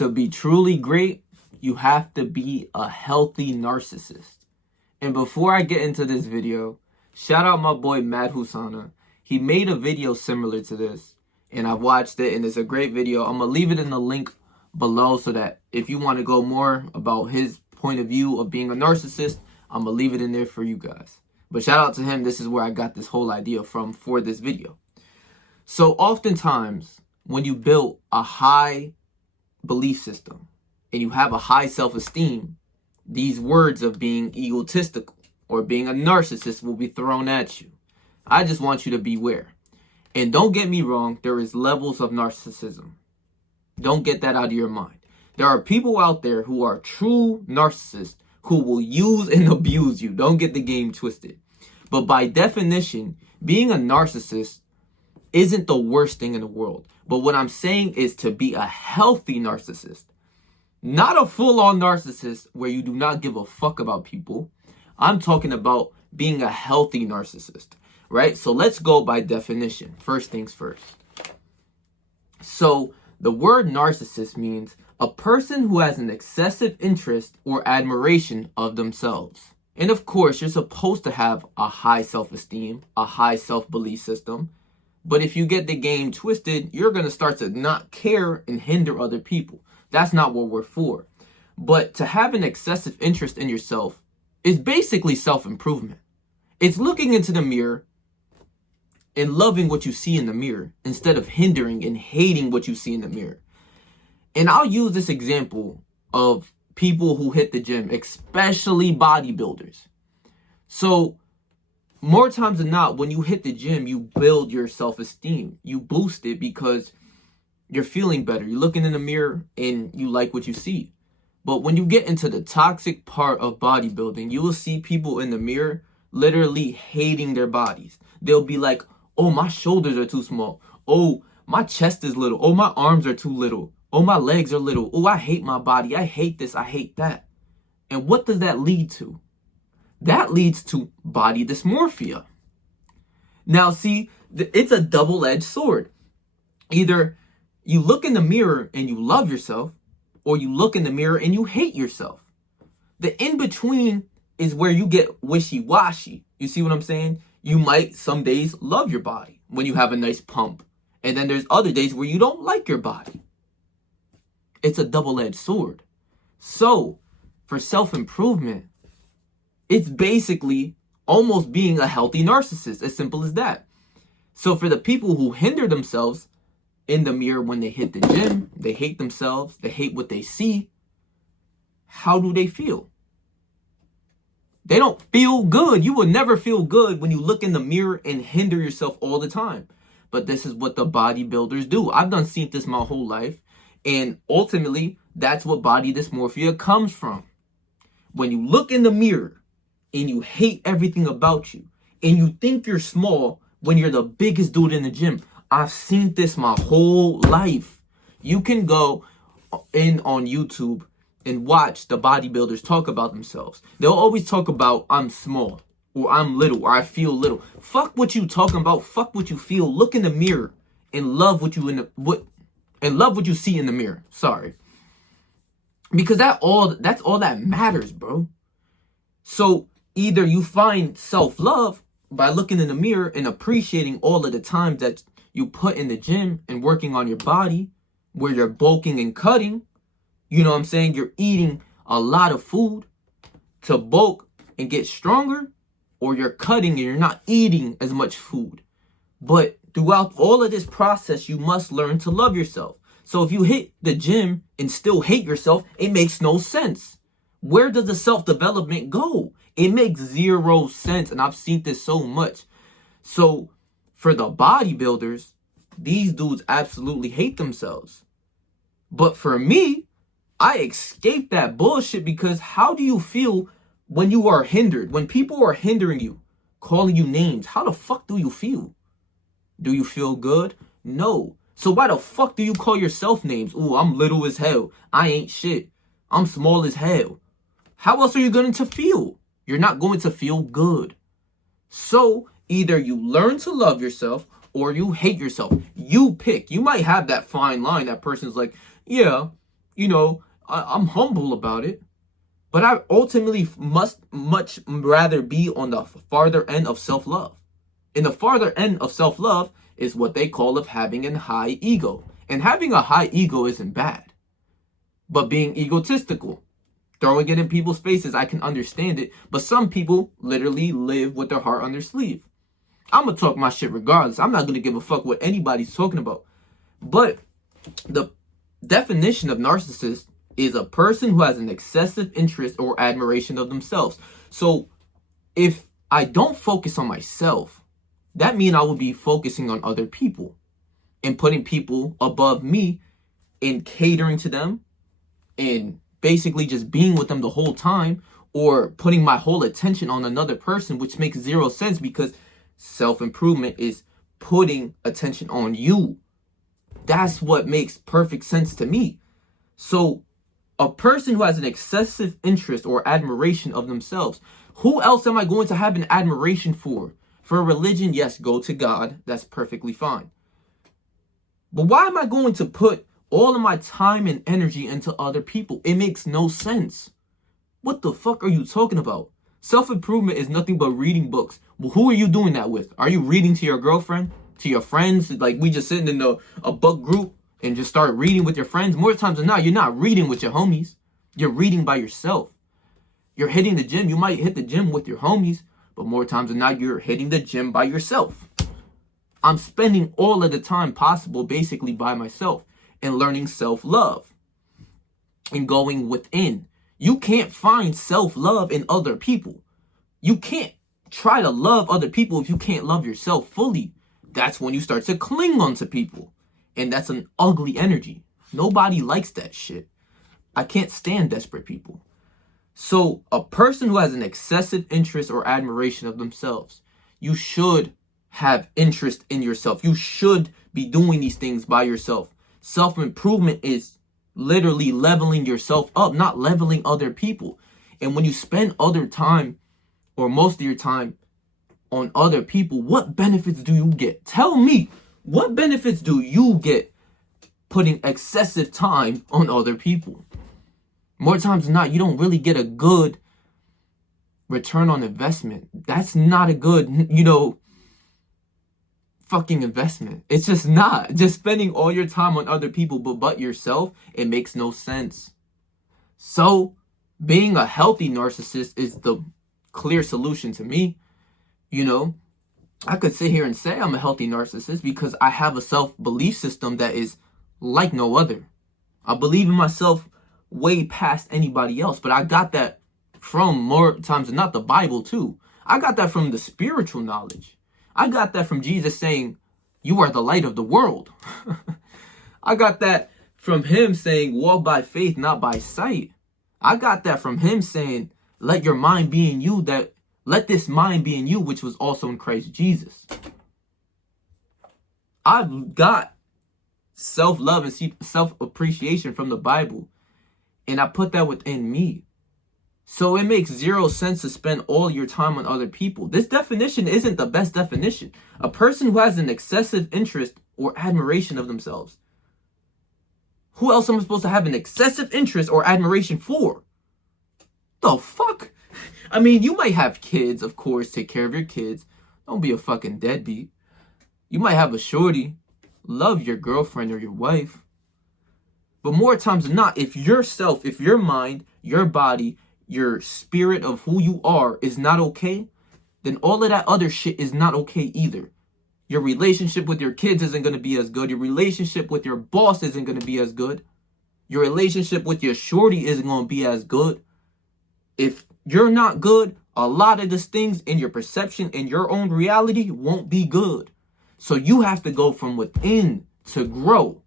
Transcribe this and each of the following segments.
To be truly great, you have to be a healthy narcissist. And before I get into this video, shout out my boy Mad Husana. He made a video similar to this, and I've watched it, and it's a great video. I'm going to leave it in the link below so that if you want to go more about his point of view of being a narcissist, I'm going to leave it in there for you guys. But shout out to him. This is where I got this whole idea from for this video. So oftentimes, when you build a high belief system and you have a high self-esteem, these words of being egotistical or being a narcissist will be thrown at you. I just want you to beware. And don't get me wrong, there is levels of narcissism. Don't get that out of your mind. There are people out there who are true narcissists who will use and abuse you. Don't get the game twisted. But by definition, being a narcissist isn't the worst thing in the world. But what I'm saying is to be a healthy narcissist. Not a full-on narcissist where you do not give a fuck about people. I'm talking about being a healthy narcissist, right? So let's go by definition. First things first. So the word narcissist means a person who has an excessive interest or admiration of themselves. And of course, you're supposed to have a high self-esteem, a high self-belief system. But if you get the game twisted, you're going to start to not care and hinder other people. That's not what we're for. But to have an excessive interest in yourself is basically self-improvement. It's looking into the mirror and loving what you see in the mirror instead of hindering and hating what you see in the mirror. And I'll use this example of people who hit the gym, especially bodybuilders. So more times than not, when you hit the gym, you build your self-esteem. You boost it because you're feeling better. You're looking in the mirror and you like what you see. But when you get into the toxic part of bodybuilding, you will see people in the mirror literally hating their bodies. They'll be like, oh, my shoulders are too small. Oh, my chest is little. Oh, my arms are too little. Oh, my legs are little. Oh, I hate my body. I hate this. I hate that. And what does that lead to? That leads to body dysmorphia. Now, see, it's a double-edged sword. Either you look in the mirror and you love yourself, or you look in the mirror and you hate yourself. The in-between is where you get wishy-washy. You see what I'm saying? You might some days love your body when you have a nice pump. And then there's other days where you don't like your body. It's a double-edged sword. So, for self-improvement, it's basically almost being a healthy narcissist, as simple as that. So for the people who hinder themselves in the mirror when they hit the gym, they hate themselves, they hate what they see, how do they feel? They don't feel good. You will never feel good when you look in the mirror and hinder yourself all the time. But this is what the bodybuilders do. I've done seen this my whole life. And ultimately, that's what body dysmorphia comes from. When you look in the mirror and you hate everything about you, and you think you're small when you're the biggest dude in the gym. I've seen this my whole life. You can go in on YouTube and watch the bodybuilders talk about themselves. They'll always talk about, I'm small, or I'm little, or I feel little. Fuck what you talking about. Fuck what you feel. Look in the mirror and love what you see in the mirror. Sorry. Because that's all that matters, bro. So either you find self-love by looking in the mirror and appreciating all of the time that you put in the gym and working on your body, where you're bulking and cutting. You know what I'm saying? You're eating a lot of food to bulk and get stronger, or you're cutting and you're not eating as much food. But throughout all of this process, you must learn to love yourself. So if you hit the gym and still hate yourself, it makes no sense. Where does the self-development go? It makes zero sense, and I've seen this so much. So for the bodybuilders, these dudes absolutely hate themselves. But for me, I escaped that bullshit, because how do you feel when you are hindered? When people are hindering you, calling you names, how the fuck do you feel? Do you feel good? No. So why the fuck do you call yourself names? Ooh, I'm little as hell. I ain't shit. I'm small as hell. How else are you going to feel? You're not going to feel good. So either you learn to love yourself or you hate yourself. You pick. You might have that fine line. That person's like, yeah, I'm humble about it. But I ultimately must much rather be on the farther end of self-love. And the farther end of self-love is what they call of having a high ego. And having a high ego isn't bad. But being egotistical, throwing it in people's faces, I can understand it. But some people literally live with their heart on their sleeve. I'm going to talk my shit regardless. I'm not going to give a fuck what anybody's talking about. But the definition of narcissist is a person who has an excessive interest or admiration of themselves. So if I don't focus on myself, that means I will be focusing on other people and putting people above me and catering to them and basically just being with them the whole time, or putting my whole attention on another person, which makes zero sense because self-improvement is putting attention on you. That's what makes perfect sense to me. So a person who has an excessive interest or admiration of themselves, who else am I going to have an admiration for? For a religion, yes, go to God. That's perfectly fine. But why am I going to put all of my time and energy into other people? It makes no sense. What the fuck are you talking about? Self-improvement is nothing but reading books. Well, who are you doing that with? Are you reading to your girlfriend? To your friends? Like we just sitting in a book group and just start reading with your friends? More times than not, you're not reading with your homies. You're reading by yourself. You're hitting the gym. You might hit the gym with your homies, but more times than not, you're hitting the gym by yourself. I'm spending all of the time possible basically by myself and learning self-love and going within. You can't find self-love in other people. You can't try to love other people if you can't love yourself fully. That's when you start to cling on to people. And that's an ugly energy. Nobody likes that shit. I can't stand desperate people. So a person who has an excessive interest or admiration of themselves, you should have interest in yourself. You should be doing these things by yourself. Self-improvement is literally leveling yourself up, not leveling other people. And when you spend other time, or most of your time, on other people, what benefits do you get? Tell me, what benefits do you get putting excessive time on other people? More times than not, you don't really get a good return on investment. That's not a good, fucking investment. It's just not. Just spending all your time on other people but yourself, it makes no sense. So being a healthy narcissist is the clear solution to me. I could sit here and say I'm a healthy narcissist because I have a self-belief system that is like no other. I believe in myself way past anybody else, but I got that from, more times than not, the Bible too. I got that from the spiritual knowledge. I got that from Jesus saying, "You are the light of the world." I got that from him saying, "Walk by faith, not by sight." I got that from him saying, "Let your mind be in you, let this mind be in you, which was also in Christ Jesus." I've got self-love and self-appreciation from the Bible, and I put that within me. So it makes zero sense to spend all your time on other people. This definition isn't the best definition. A person who has an excessive interest or admiration of themselves. Who else am I supposed to have an excessive interest or admiration for? The fuck? I mean, you might have kids, of course, take care of your kids. Don't be a fucking deadbeat. You might have a shorty. Love your girlfriend or your wife. But more times than not, if yourself, if your mind, your body, your spirit of who you are is not okay, then all of that other shit is not okay either. Your relationship with your kids isn't going to be as good. Your relationship with your boss isn't going to be as good. Your relationship with your shorty isn't going to be as good. If you're not good, a lot of these things in your perception, in your own reality, won't be good. So you have to go from within to grow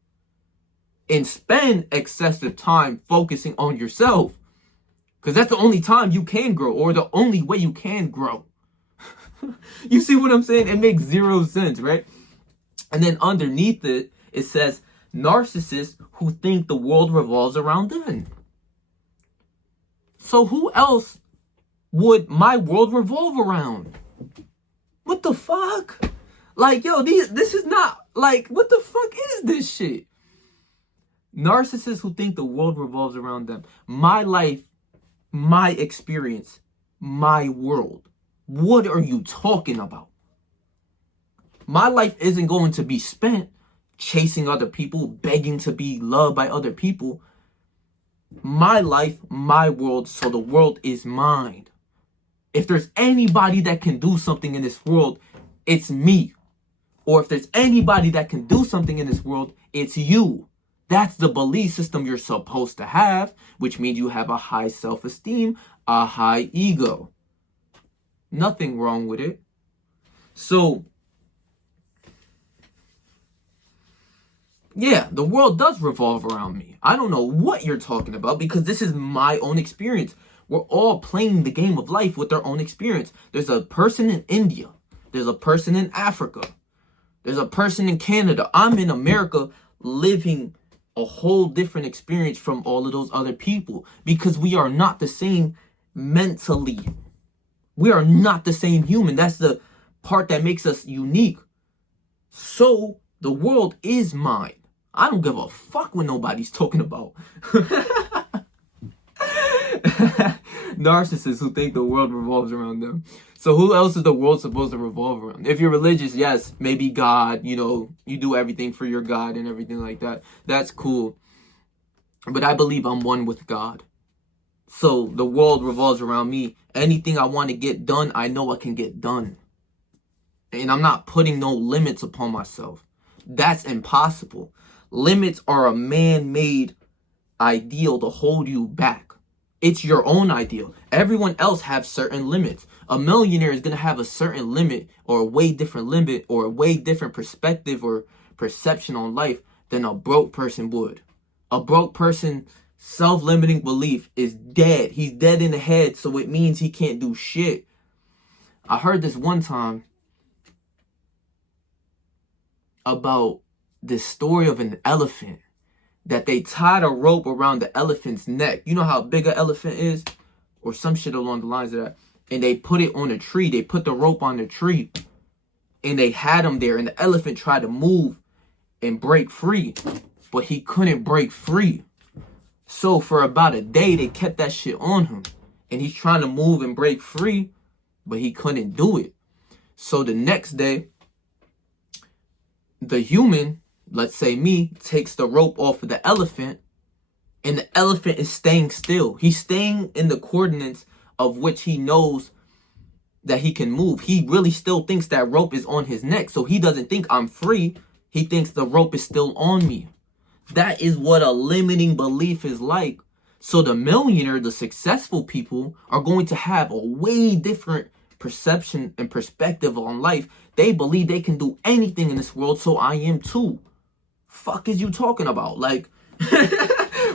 and spend excessive time focusing on yourself. Because that's the only time you can grow, or the only way you can grow. You see what I'm saying? It makes zero sense, right? And then underneath it, it says, narcissists who think the world revolves around them. So who else would my world revolve around? What the fuck? Like, yo, this is not, like, what the fuck is this shit? Narcissists who think the world revolves around them. My life, my experience, my world. What are you talking about? My life isn't going to be spent chasing other people, begging to be loved by other people. My life, my world, so the world is mine. If there's anybody that can do something in this world, it's me. Or if there's anybody that can do something in this world, it's you. That's the belief system you're supposed to have, which means you have a high self-esteem, a high ego. Nothing wrong with it. So, yeah, the world does revolve around me. I don't know what you're talking about because this is my own experience. We're all playing the game of life with our own experience. There's a person in India. There's a person in Africa. There's a person in Canada. I'm in America living a whole different experience from all of those other people because we are not the same mentally. We are not the same human. That's the part that makes us unique. So the world is mine. I don't give a fuck what nobody's talking about. Narcissists who think the world revolves around them. So who else is the world supposed to revolve around? If you're religious, yes, maybe God, you do everything for your God and everything like that. That's cool. But I believe I'm one with God. So the world revolves around me. Anything I want to get done, I know I can get done. And I'm not putting no limits upon myself. That's impossible. Limits are a man-made ideal to hold you back. It's your own ideal. Everyone else has certain limits. A millionaire is going to have a certain limit or a way different limit or a way different perspective or perception on life than a broke person would. A broke person, self-limiting belief is dead. He's dead in the head, so it means he can't do shit. I heard this one time about this story of an elephant that they tied a rope around the elephant's neck. You know how big an elephant is? Or some shit along the lines of that. And they put it on a tree. They put the rope on the tree. And they had him there. And the elephant tried to move and break free. But he couldn't break free. So for about a day, they kept that shit on him. And he's trying to move and break free. But he couldn't do it. So the next day, the human, let's say me, takes the rope off of the elephant, and the elephant is staying still. He's staying in the coordinates of which he knows that he can move. He really still thinks that rope is on his neck, so he doesn't think I'm free. He thinks the rope is still on me. That is what a limiting belief is like. So the millionaire, the successful people, are going to have a way different perception and perspective on life. They believe they can do anything in this world, so I am too. Fuck is you talking about? Like,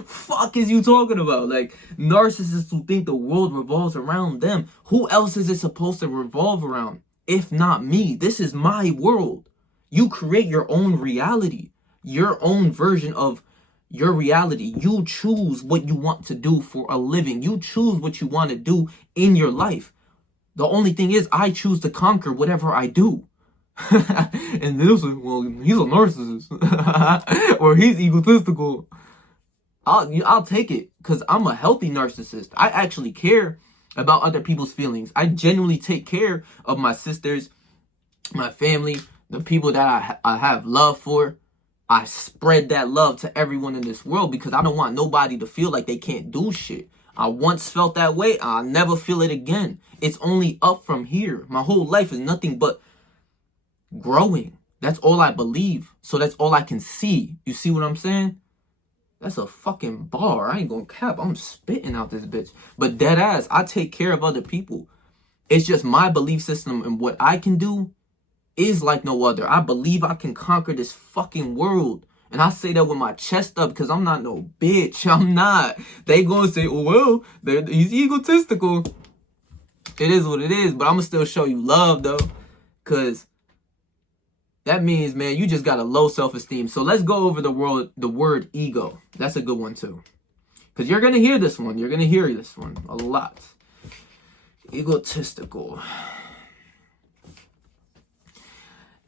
fuck is you talking about? Like, narcissists who think the world revolves around them. Who else is it supposed to revolve around? If not me. This is my world. You create your own reality. Your own version of your reality. You choose what you want to do for a living. You choose what you want to do in your life. The only thing is, I choose to conquer whatever I do. And they'll say, well, he's a narcissist. Or he's egotistical. I'll take it because I'm a healthy narcissist. I actually care about other people's feelings. I genuinely take care of my sisters, my family, the people that I have love for. I spread that love to everyone in this world because I don't want nobody to feel like they can't do shit. I once felt that way. I'll never feel it again. It's only up from here. My whole life is nothing but growing. That's all I believe. So that's all I can see. You see what I'm saying? That's a fucking bar. I ain't gonna cap. I'm spitting out this bitch. But dead ass, I take care of other people. It's just my belief system and what I can do is like no other. I believe I can conquer this fucking world. And I say that with my chest up because I'm not no bitch. I'm not. They gonna say, oh, well, he's egotistical. It is what it is. But I'm gonna still show you love, though. Because that means, man, you just got a low self-esteem. So let's go over the word ego. That's a good one, too. Because you're going to hear this one. You're going to hear this one a lot. Egotistical.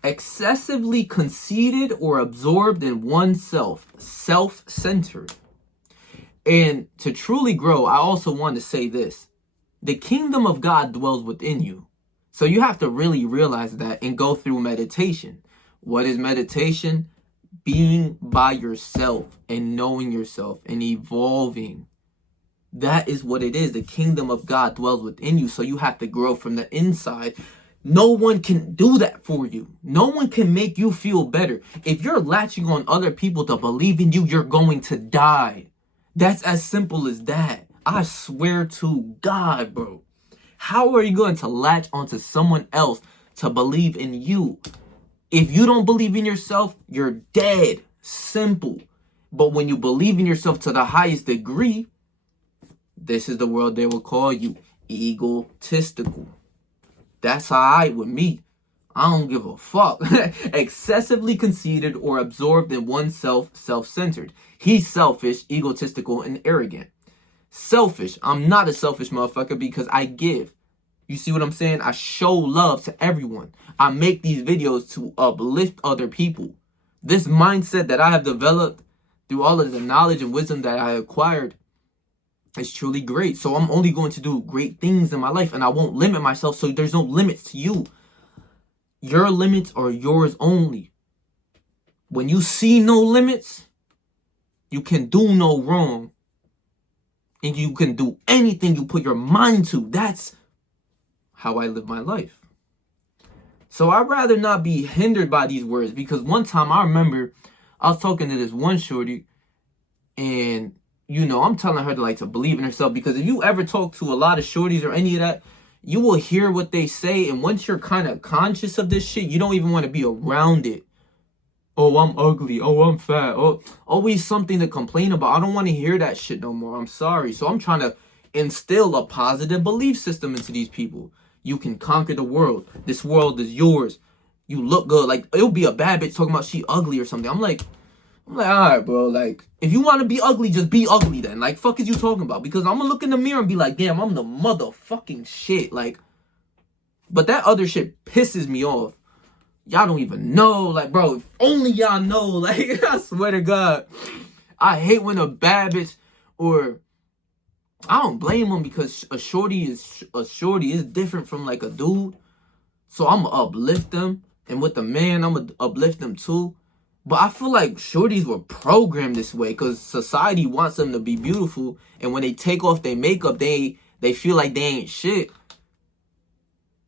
Excessively conceited or absorbed in oneself, self-centered. And to truly grow, I also want to say this. The kingdom of God dwells within you. So you have to really realize that and go through meditation. What is meditation? Being by yourself and knowing yourself and evolving. That is what it is. The kingdom of God dwells within you. So you have to grow from the inside. No one can do that for you. No one can make you feel better. If you're latching on other people to believe in you, you're going to die. That's as simple as that. I swear to God, bro. How are you going to latch onto someone else to believe in you? If you don't believe in yourself, you're dead. Simple. But when you believe in yourself to the highest degree, this is the world they will call you egotistical. That's alright with me. I don't give a fuck. Excessively conceited or absorbed in oneself, self-centered. He's selfish, egotistical, and arrogant. Selfish. I'm not a selfish motherfucker because I give. You see what I'm saying? I show love to everyone. I make these videos to uplift other people. This mindset that I have developed through all of the knowledge and wisdom that I acquired is truly great. So I'm only going to do great things in my life, and I won't limit myself, so there's no limits to you. Your limits are yours only. When you see no limits, you can do no wrong. And you can do anything you put your mind to. That's how I live my life. So I'd rather not be hindered by these words, because one time I remember I was talking to this one shorty, and I'm telling her to believe in herself, because if you ever talk to a lot of shorties or any of that, you will hear what they say, and once you're kind of conscious of this shit, you don't even want to be around it. Oh, I'm ugly. Oh, I'm fat. Oh, always something to complain about. I don't want to hear that shit no more. I'm sorry. So I'm trying to instill a positive belief system into these people. You can conquer the world. This world is yours. You look good. Like, it'll be a bad bitch talking about she ugly or something. I'm like, all right, bro. Like, if you want to be ugly, just be ugly then. Like, fuck is you talking about? Because I'm going to look in the mirror and be like, damn, I'm the motherfucking shit. Like, but that other shit pisses me off. Y'all don't even know. Like, bro, if only y'all know. Like, I swear to God. I hate when a bad bitch, or I don't blame them, because a shorty is different from like a dude. So I'm going to uplift them. And with the man, I'm going to uplift them too. But I feel like shorties were programmed this way because society wants them to be beautiful. And when they take off their makeup, they feel like they ain't shit.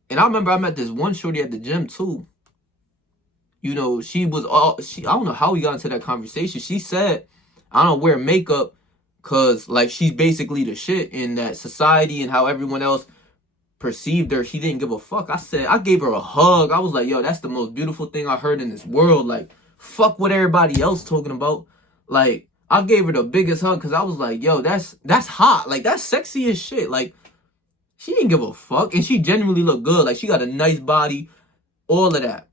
And I remember I met this one shorty at the gym too. She was I don't know how we got into that conversation. She said, I don't wear makeup because she's basically the shit in that society, and how everyone else perceived her. She didn't give a fuck. I gave her a hug. I was like, yo, that's the most beautiful thing I heard in this world. Like, fuck what everybody else talking about. Like, I gave her the biggest hug because I was like, yo, that's hot. Like, that's sexy as shit. Like, she didn't give a fuck. And she genuinely looked good. Like, she got a nice body, all of that.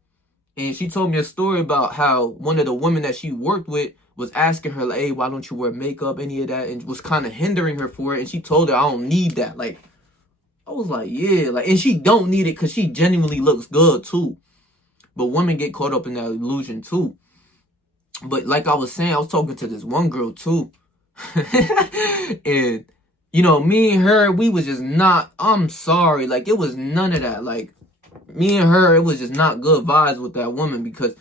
And she told me a story about how one of the women that she worked with was asking her, like, hey, why don't you wear makeup, any of that? And was kind of hindering her for it. And she told her, I don't need that. Like, I was like, yeah. Like, and she don't need it because she genuinely looks good, too. But women get caught up in that illusion, too. But like I was saying, I was talking to this one girl, too. And, me and her, we was just not, I'm sorry. Like, it was none of that. Like, me and her, it was just not good vibes with that woman, because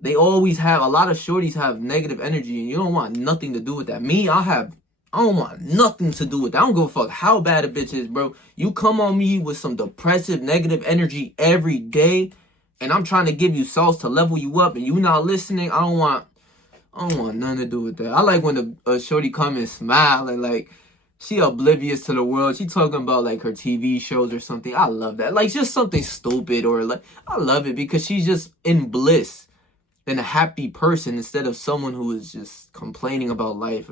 they always have, a lot of shorties have negative energy, and you don't want nothing to do with that. Me, I don't want nothing to do with that. I don't give a fuck how bad a bitch is, bro. You come on me with some depressive, negative energy every day, and I'm trying to give you sauce to level you up, and you not listening. I don't want nothing to do with that. I like when a shorty come and smile, and like, she oblivious to the world. She talking about like her TV shows or something. I love that. Like, just something stupid, or like, I love it because she's just in bliss and a happy person instead of someone who is just complaining about life.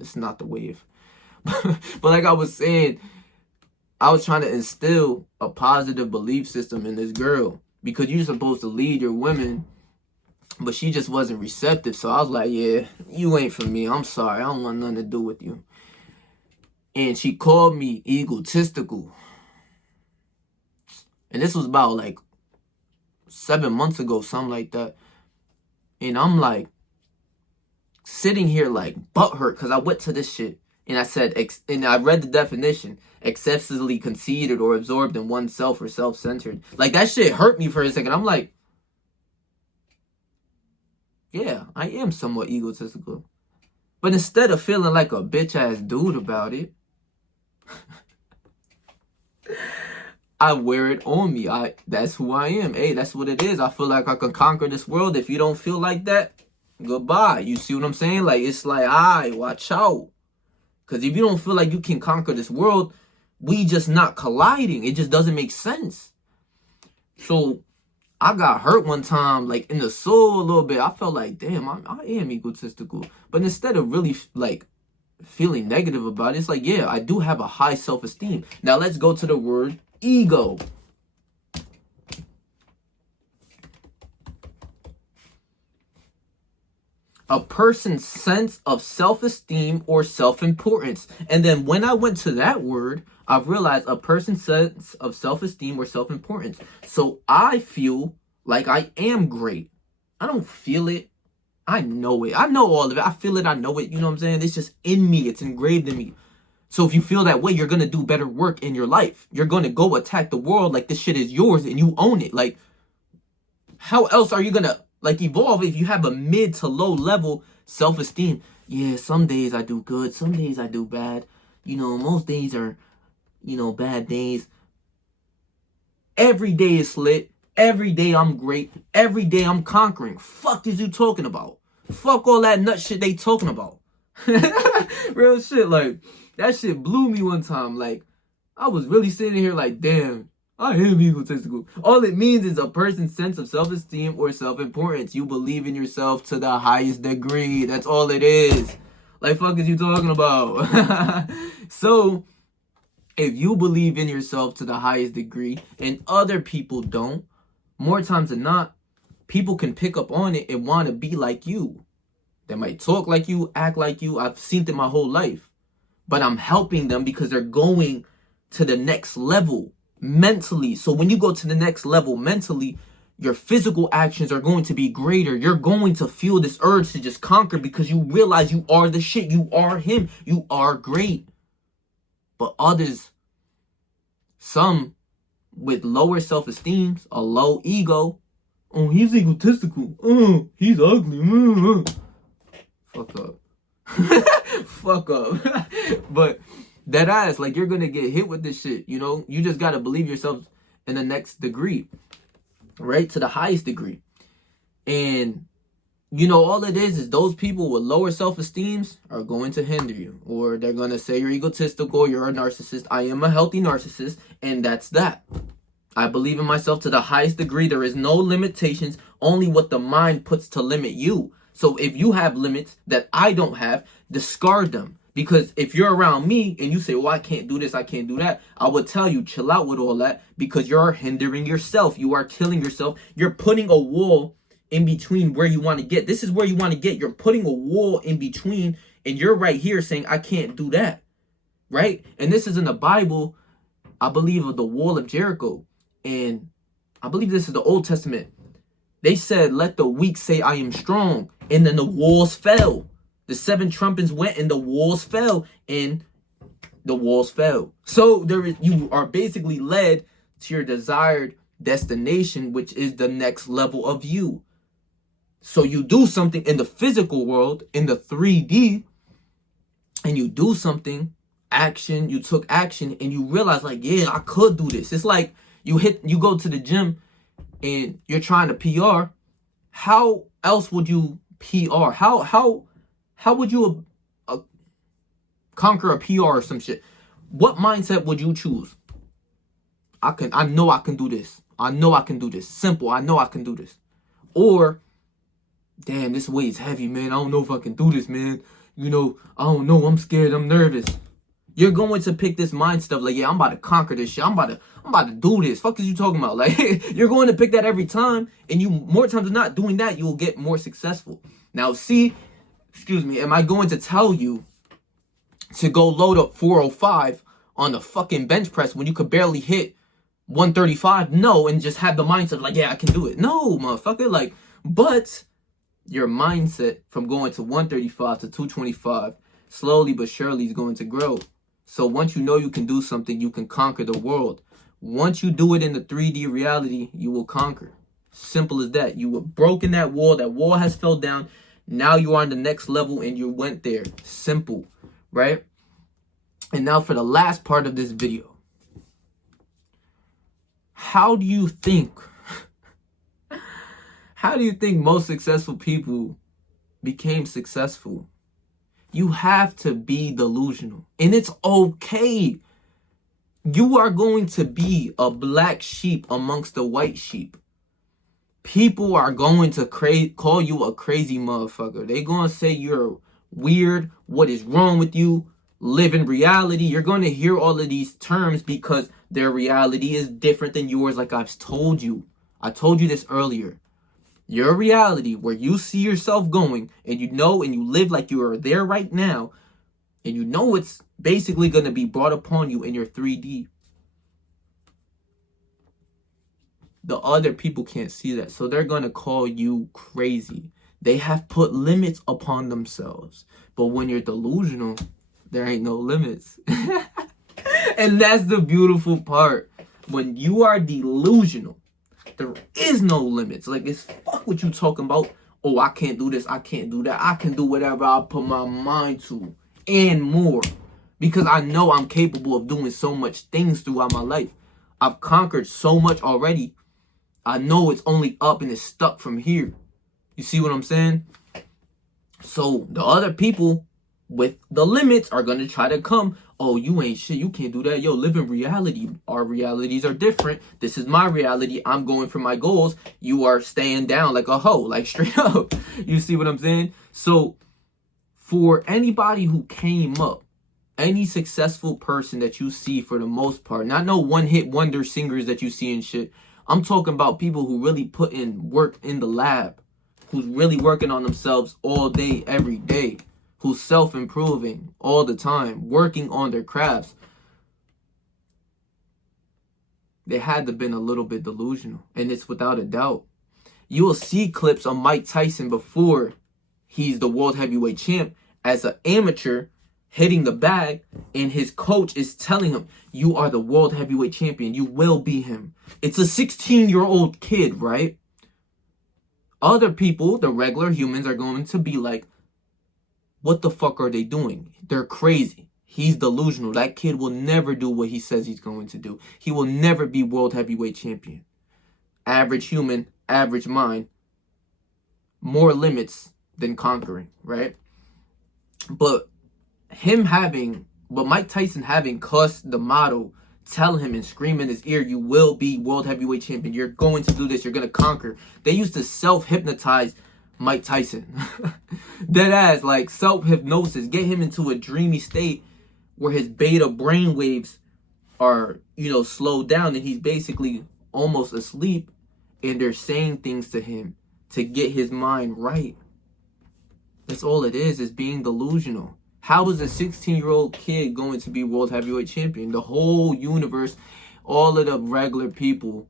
It's not the wave. But like I was saying, I was trying to instill a positive belief system in this girl, because you're supposed to lead your women, but she just wasn't receptive. So I was like, yeah, you ain't for me. I'm sorry. I don't want nothing to do with you. And she called me egotistical. And this was about like 7 months ago, something like that. And I'm like sitting here like butthurt because I went to this shit and I said, and I read the definition: excessively conceited or absorbed in oneself or self-centered. Like, that shit hurt me for a second. I'm like, yeah, I am somewhat egotistical. But instead of feeling like a bitch ass dude about it, I wear it on me. That's who I am. Hey, that's what it is. I feel like I can conquer this world. If you don't feel like that, goodbye. You see what I'm saying? Like, it's like, watch out. Because if you don't feel like you can conquer this world, we just not colliding. It just doesn't make sense. So I got hurt one time, like in the soul a little bit. I felt like, damn, I am egotistical. But instead of really like feeling negative about it, it's like, yeah, I do have a high self-esteem. Now let's go to the word ego. A person's sense of self-esteem or self-importance. And then when I went to that word, I've realized a person's sense of self-esteem or self-importance. So I feel like I am great. I don't feel it. I know it. I know all of it. I feel it. I know it. You know what I'm saying? It's just in me. It's engraved in me. So if you feel that way, you're going to do better work in your life. You're going to go attack the world like this shit is yours and you own it. Like, how else are you going to like evolve if you have a mid to low level self-esteem? Yeah, some days I do good. Some days I do bad. You know, most days are, you know, bad days. Every day is lit. Every day I'm great. Every day I'm conquering. Fuck is you talking about? Fuck all that nut shit they talking about. Real shit. Like, that shit blew me one time. Like, I was really sitting here like, damn, I am egotistical. All it means is a person's sense of self-esteem or self-importance. You believe in yourself to the highest degree. That's all it is. Like, fuck is you talking about? So, if you believe in yourself to the highest degree and other people don't, more times than not, people can pick up on it and want to be like you. They might talk like you, act like you. I've seen it my whole life. But I'm helping them because they're going to the next level mentally. So when you go to the next level mentally, your physical actions are going to be greater. You're going to feel this urge to just conquer because you realize you are the shit. You are him. You are great. But others, some with lower self-esteem, a low ego, oh, he's egotistical. Oh, he's ugly. Fuck up. Fuck up. But that ass, like, you're gonna get hit with this shit, you know? You just gotta believe yourself in the next degree, right? To the highest degree. And, you know, all it is those people with lower self-esteems are going to hinder you. Or they're gonna say you're egotistical, you're a narcissist. I am a healthy narcissist, and that's that. I believe in myself to the highest degree. There is no limitations, only what the mind puts to limit you. So if you have limits that I don't have, discard them. Because if you're around me and you say, well, I can't do this, I can't do that, I would tell you, chill out with all that because you're hindering yourself. You are killing yourself. You're putting a wall in between where you want to get. This is where you want to get. You're putting a wall in between and you're right here saying, I can't do that. Right? And this is in the Bible, I believe, of the wall of Jericho. And I believe this is the Old Testament. They said, let the weak say I am strong. And then the walls fell. The 7 trumpets went and the walls fell. And the walls fell. So you are basically led to your desired destination, which is the next level of you. So you do something in the physical world, in the 3D, and you do something, action, you took action, and you realize, like, yeah, I could do this. It's like you go to the gym and you're trying to PR. How else would you PR? How would you conquer a PR or some shit? What mindset would you choose? I know I can do this. I know I can do this. Simple. I know I can do this. Or, damn, this weight's heavy, man. I don't know if I can do this, man. You know, I don't know. I'm scared. I'm nervous. You're going to pick this mind stuff like, yeah, I'm about to conquer this shit. I'm about to do this. Fuck is you talking about? Like, you're going to pick that every time. And you, more times than not, doing that, you'll get more successful. Now, am I going to tell you to go load up 405 on the fucking bench press when you could barely hit 135? No, and just have the mindset like, yeah, I can do it. No, motherfucker. Like, but your mindset from going to 135 to 225 slowly but surely is going to grow. So once you know you can do something, you can conquer the world. Once you do it in the 3D reality, you will conquer. Simple as that. You have broken that wall has fell down. Now you are on the next level and you went there. Simple, right? And now for the last part of this video. How do you think most successful people became successful? You have to be delusional. And it's okay. You are going to be a black sheep amongst the white sheep. People are going to call you a crazy motherfucker. They're going to say you're weird. What is wrong with you? Live in reality. You're going to hear all of these terms because their reality is different than yours, like I've told you. I told you this earlier. Your reality, where you see yourself going, and you know and you live like you are there right now, and you know it's basically going to be brought upon you in your 3D. The other people can't see that, so they're going to call you crazy. They have put limits upon themselves. But when you're delusional, there ain't no limits. And that's the beautiful part. When you are delusional, there is no limits. Like, it's fuck what you talking about. Oh, I can't do this. I can't do that. I can do whatever I put my mind to and more. Because I know I'm capable of doing so much things throughout my life. I've conquered so much already. I know it's only up and it's stuck from here. You see what I'm saying? So the other people with the limits are going to try to come. Oh, you ain't shit. You can't do that. Yo, live in reality. Our realities are different. This is my reality. I'm going for my goals. You are staying down like a hoe, like straight up. You see what I'm saying? So for anybody who came up, any successful person that you see for the most part, not no one-hit wonder singers that you see and shit. I'm talking about people who really put in work in the lab, who's really working on themselves all day, every day, who's self-improving all the time, working on their crafts. They had to have been a little bit delusional, and it's without a doubt. You will see clips of Mike Tyson before he's the world heavyweight champ as an amateur hitting the bag, and his coach is telling him, you are the world heavyweight champion. You will be him. It's a 16-year-old kid, right? Other people, the regular humans, are going to be like, what the fuck are they doing? They're crazy. He's delusional. That kid will never do what he says he's going to do. He will never be world heavyweight champion. Average human, average mind. More limits than conquering, right? But Mike Tyson having cussed the model, tell him and scream in his ear, you will be world heavyweight champion. You're going to do this. You're going to conquer. They used to self-hypnotize Mike Tyson. Dead ass, like self-hypnosis. Get him into a dreamy state where his beta brain waves are, slowed down and he's basically almost asleep, and they're saying things to him to get his mind right. That's all it is being delusional. How is a 16-year-old kid going to be world heavyweight champion? The whole universe, all of the regular people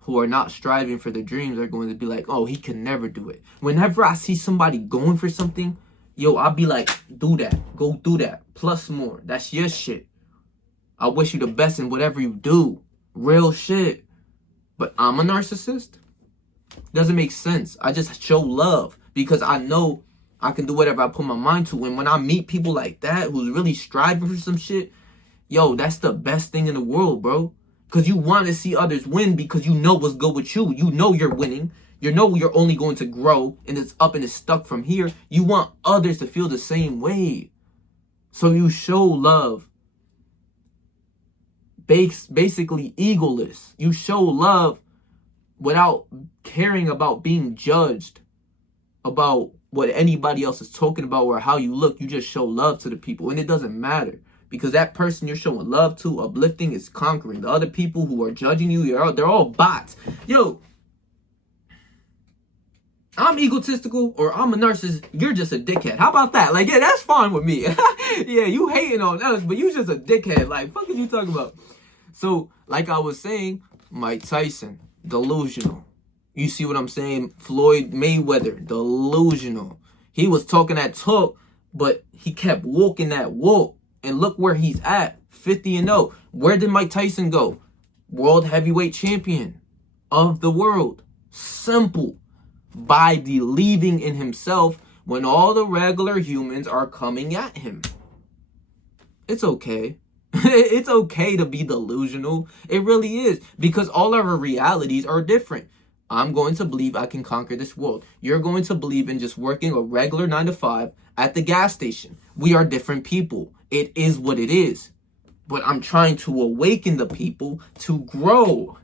who are not striving for their dreams are going to be like, oh, he can never do it. Whenever I see somebody going for something, I'll be like, do that. Go do that. Plus more. That's your shit. I wish you the best in whatever you do. Real shit. But I'm a narcissist? Doesn't make sense. I just show love because I know I can do whatever I put my mind to. And when I meet people like that who's really striving for some shit, that's the best thing in the world, bro. Because you want to see others win because you know what's good with you. You know you're winning. You know you're only going to grow and it's up and it's stuck from here. You want others to feel the same way. So you show love. Basically egoless. You show love without caring about being judged about what anybody else is talking about or how you look. You just show love to the people, and it doesn't matter because that person you're showing love to, uplifting, is conquering. The other people who are judging you, they're all bots. I'm egotistical or I'm a narcissist. You're just a dickhead. How about that? Like, yeah, that's fine with me. Yeah, you hating on us, but you just a dickhead. Like, fuck is you talking about? So, like I was saying, Mike Tyson, delusional. You see what I'm saying? Floyd Mayweather, delusional. He was talking that talk, but he kept walking that walk. And look where he's at, 50-0. Where did Mike Tyson go? World heavyweight champion of the world. Simple. By believing in himself when all the regular humans are coming at him. It's okay. It's okay to be delusional. It really is. Because all of our realities are different. I'm going to believe I can conquer this world. You're going to believe in just working a regular 9 to 5 at the gas station. We are different people. It is what it is. But I'm trying to awaken the people to grow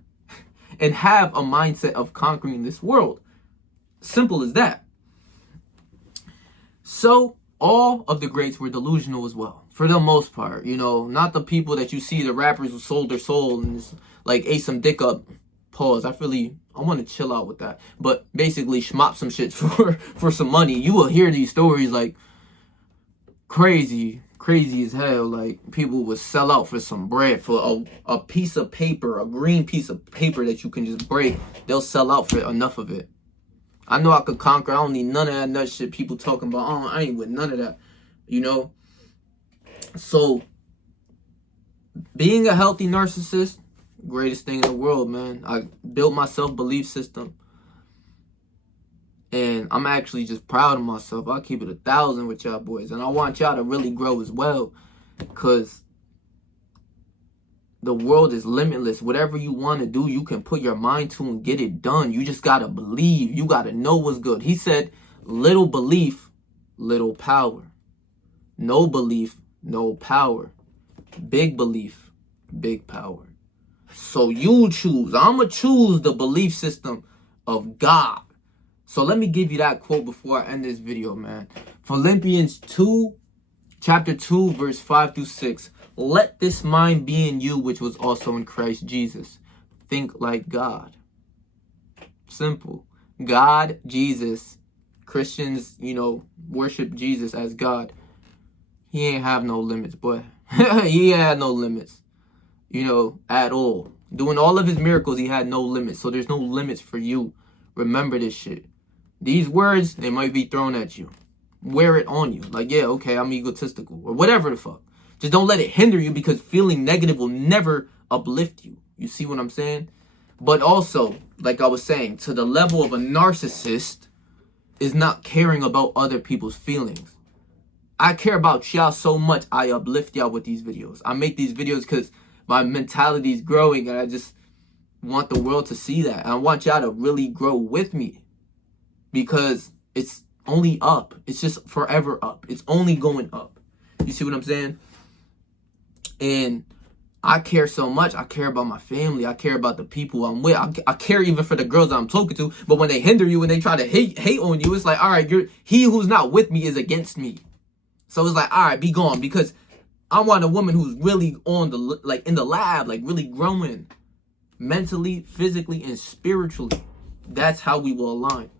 and have a mindset of conquering this world. Simple as that. So, all of the greats were delusional as well. For the most part, you know, not the people that you see, the rappers who sold their soul and just, like ate some dick up. Pause. I want to chill out with that. But basically, schmop some shit for some money. You will hear these stories like crazy as hell. Like people would sell out for some bread, for a piece of paper, a green piece of paper that you can just break. They'll sell out for enough of it. I know I could conquer. I don't need none of that nut shit people talking about. Oh, I ain't with none of that. You know? So, being a healthy narcissist, greatest thing in the world, man. I built my self-belief system. And I'm actually just proud of myself. I'll keep it 1,000 with y'all boys. And I want y'all to really grow as well. Because the world is limitless. Whatever you want to do, you can put your mind to and get it done. You just got to believe. You got to know what's good. He said, little belief, little power. No belief, no power. Big belief, big power. So you choose. I'm going to choose the belief system of God. So let me give you that quote before I end this video, man. Philippians 2, chapter 2, verse 5 through 6. Let this mind be in you, which was also in Christ Jesus. Think like God. Simple. God, Jesus. Christians, you know, worship Jesus as God. He ain't have no limits, boy. He had no limits, you know, at all. Doing all of his miracles, he had no limits. So there's no limits for you. Remember this shit. These words, they might be thrown at you. Wear it on you. Like, yeah, okay, I'm egotistical. Or whatever the fuck. Just don't let it hinder you, because feeling negative will never uplift you. You see what I'm saying? But also, like I was saying, to the level of a narcissist is not caring about other people's feelings. I care about y'all so much, I uplift y'all with these videos. I make these videos because my mentality is growing, and I just want the world to see that. And I want y'all to really grow with me, because it's only up. It's just forever up. It's only going up. You see what I'm saying? And I care so much. I care about my family. I care about the people I'm with. I care even for the girls that I'm talking to. But when they hinder you and they try to hate on you, it's like, all right, he who's not with me is against me. So it's like, all right, be gone. Because I want a woman who's really on the, like in the lab, like really growing mentally, physically, and spiritually. That's how we will align.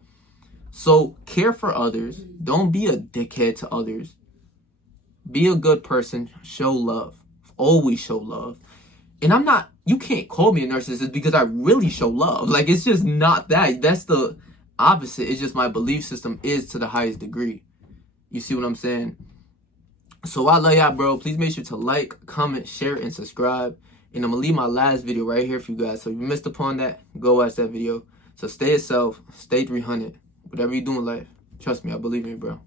So care for others. Don't be a dickhead to others. Be a good person. Show love. Always show love. And you can't call me a narcissist because I really show love. Like, it's just not that. That's the opposite. It's just my belief system is to the highest degree. You see what I'm saying? So I love y'all, bro. Please make sure to like, comment, share, and subscribe. And I'm going to leave my last video right here for you guys. So if you missed upon that, go watch that video. So stay yourself. Stay 300. Whatever you do in life. Trust me, I believe in you, bro.